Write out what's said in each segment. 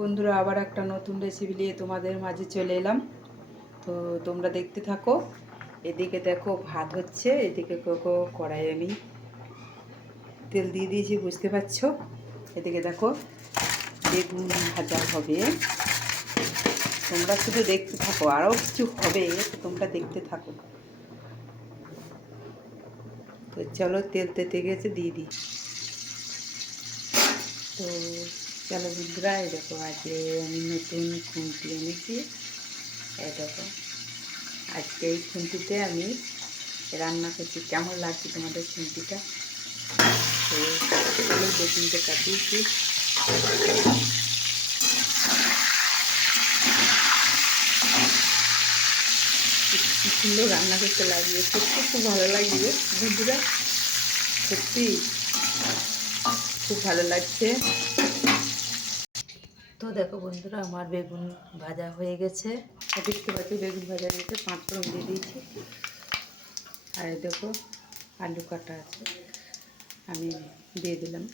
বন্ধুরা, আবার একটা নতুন রেসিপি নিয়ে তোমাদের মাঝে চলে এলাম। তো তোমরা দেখতে থাকো। এদিকে দেখো ভাত হচ্ছে, এদিকে কড়াই আমি তেল দিয়ে দিয়েছি, বুঝতে পারছো। এদিকে দেখো বেগুন ভাজা হবে। তোমরা শুধু দেখতে থাকো, আরও কিছু হবে, তোমরা দেখতে থাকো। তো চলো, তেল তেতে গেছে, দিয়ে দিই। তো চলো বন্ধুরা, এই দেখো আজকে আমি নতুন খুন্তি এনেছি। এই দেখো আজকে এই খুন্তিতে আমি রান্না করছি। কেমন লাগছে তোমাদের খুন্তিটা? তো চলো, বেগুনটা কাটিয়েছি। কি সুন্দর রান্না করতে লাগবে, সত্যি খুব ভালো লাগবে বন্ধুরা, সত্যি খুব ভালো লাগছে। তো দেখো বন্ধুরা, আমার বেগুন ভাজা হয়ে গেছে। দেখতে পাচ্ছি বেগুন ভাজা হয়ে গেছে, 5 ফোড়ন দিয়ে দিয়েছি। আর দেখো আলু কাটা আছে, আমি দিয়ে দিলাম।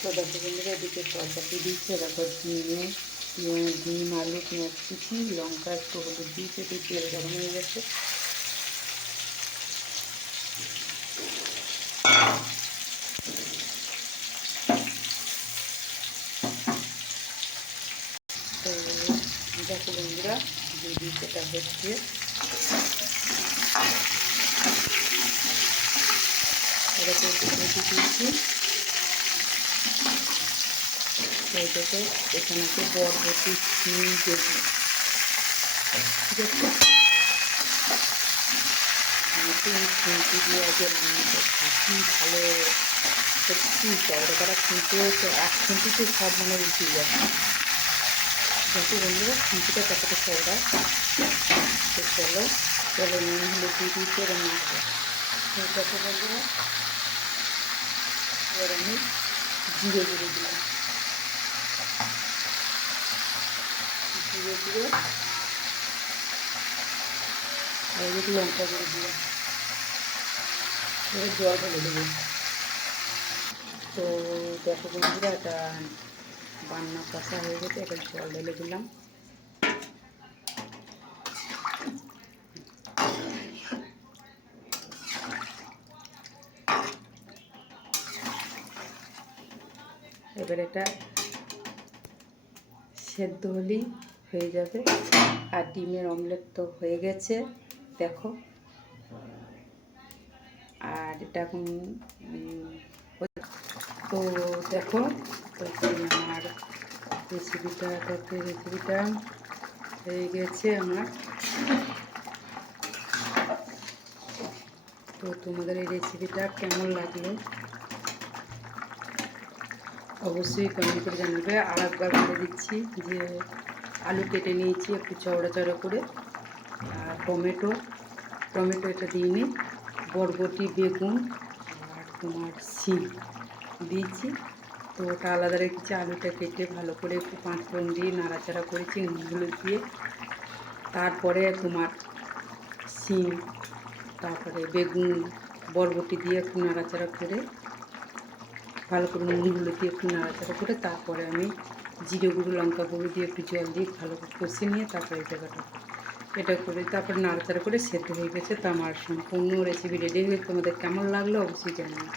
তো দেখো বন্ধুরা, এদিকে তরকারি দিচ্ছে। দেখো ডিম আলু পেঁয়াজ কুচি লঙ্কা একটু হলুদ দিয়েছে, একটু তেল গরম হয়ে গেছে। তো দেখো বন্ধুরা, যদি সেটা হচ্ছে, এরকম দিয়েছি। এই দেখো এখানে আছে বরবটি, শিম, বেগুন। ঠিক আছে, নতুন খুন্তি দিয়ে আগে রান্না করছি, কী ভালো, সত্যি চওড়া করা খুন্তি হয়েছে। এক খুন্তিতে সব মনে উঠে যাচ্ছে। দেখো বন্ধুরা, খুন্তিটা কতটা চওড়া। তো চলো চলো, নুন হলুদ দিয়ে দিয়েছি, এবার মাখবো। দেখো বন্ধুরা, এবার আমি জিরে গুঁড়ো দিলাম, জিরে গুঁড়ো আর একটু লঙ্কা গুঁড়ো দিলাম। এবার জল ঢেলে দেবো। তো দেখো বন্ধুরা, এটা বান্না কষা হয়ে গেছে, এবার জল ঢেলে দিলাম। এবার এটা সেদ্ধ হলেই হয়ে যাবে। আর ডিমের অমলেট তো হয়ে গেছে, দেখো। আর এটা এখন তো দেখো, তো আমার রেসিপিটা হয়ে গেছে আমার। তো তোমাদের এই রেসিপিটা কেমন লাগলো অবশ্যই কমেন্ট করে জানাবে। আর একবার বলে দিচ্ছি যে আলু কেটে নিয়েছি একটু চওড়া চওড়া করে, আর টমেটো এটা দিয়ে নিই, বরবটি, বেগুন আর তোমার শিম দিয়েছি। তো ওটা আলাদা রেখেছি। আলুটা কেটে ভালো করে একটু 5 ফোড়ন দিয়ে নাড়াচাড়া করেছি নুন হলুদ দিয়ে। তারপরে তোমার শিম, তারপরে বেগুন, বরবটি দিয়ে একটু নাড়াচাড়া করে, ভালো করে নুন হলুদ দিয়ে একটু নাড়াচাড়া করে, তারপরে আমি জিরে গুঁড়ো লঙ্কা গুঁড়ো দিয়ে একটু জল দিয়ে ভালো করে কষে নিয়ে তারপরে এটা করে তারপরে নাড়াচাড়া করে সেদ্ধ হয়ে গেছে। তো আমার সম্পূর্ণ রেসিপি রেডি হয়ে, তোমাদের কেমন লাগলো অবশ্যই জানিও।